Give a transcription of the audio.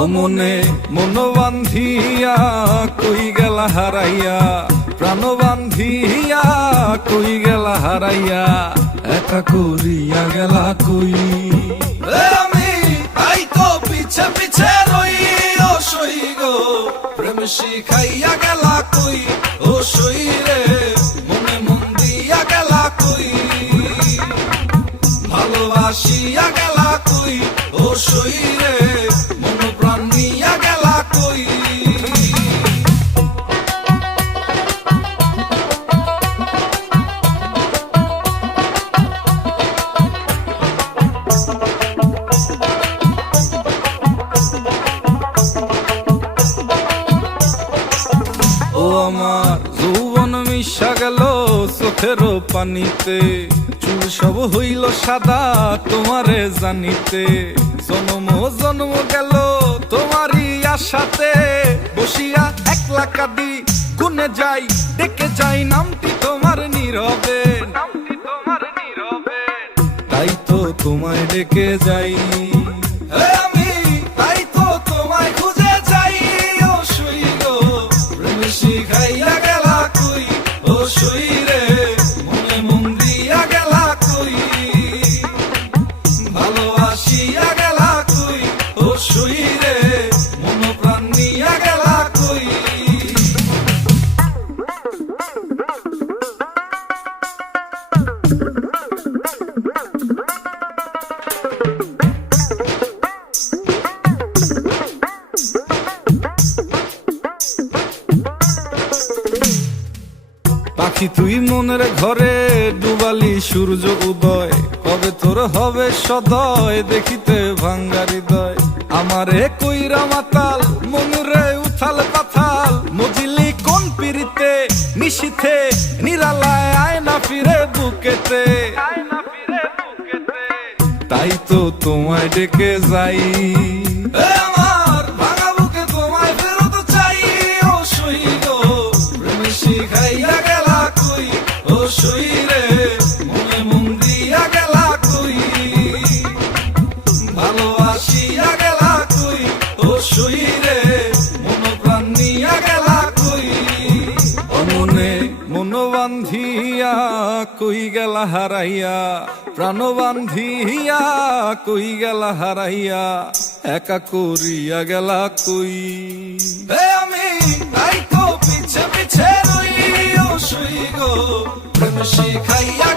ও মনে মন বান্ধিয়া কই গেলা হারাইয়া, প্রাণ বান্ধিয়া কই গেলা হারাইয়া, একা করিয়া গেলা কই। আমি তাই তো পিছে পিছে রই ও সই গো, প্রেম শিখাইয়া গেলা কই ও সই রে, মনে মন দিয়া গেলা কই, ভালোবাসিয়া গেলা কই ও সই রে, মন প্রাণ নিয়া গেলা কই। ও আমার যৌবন মিশা গেল চোখের পানিতে, চুল সব হইল সাদা তোমারে জানিতে, জন্ম জন্ম গেল তোমারই আশাতে, বসিয়া একলা কাঁদি গুনে যাই, ডেকে যাই নামটি তোমার নীরবে, তাই তো তোমায় ডেকে যাই। আমি তাই তো তোমায় খুঁজে যাই ও সই গো, প্রেম শিখাইয়া গেলা কই ও সই রে, মনে মন দিয়া গেলা কই, ভালোবাসিয়া গেলা কই ও সই রে, মন প্রাণ নিয়া গেলা কই। পাখি তুই মনের ঘরে ডুবালি সূর্য উদয়, কবে তোর হবে সদয় দেখিতে ভাঙ্গা হৃদয়, আমারে কইরা মাতাল মনুরে উথাল পাথাল, মজিলি কোন পিরিতে নিশিথে নিরালায় আয় না ফিরে বুকেতে, তাই তো তোমায় ডেকে যাই। আমার ভাঙা বুকে তোমায় ফেরত চাই ও সই গো, প্রেম শিখাইয়া গেলা কই ও সই রে, মনে মন দিয়া গেলা কই, ভালোবাসিয়া গেলা কই ও সই রে, মন প্রাণ নিয়া গেলা কই। ও মনে মন বান্ধিয়া কই গেলা হারাইয়া, প্রাণ বান্ধিয়া কই গেলা হারাইয়া, একা করিয়া গেলা কই। আমি তাই তো পিছে পিছে রই ও সই গো, প্রেম শিখাইয়া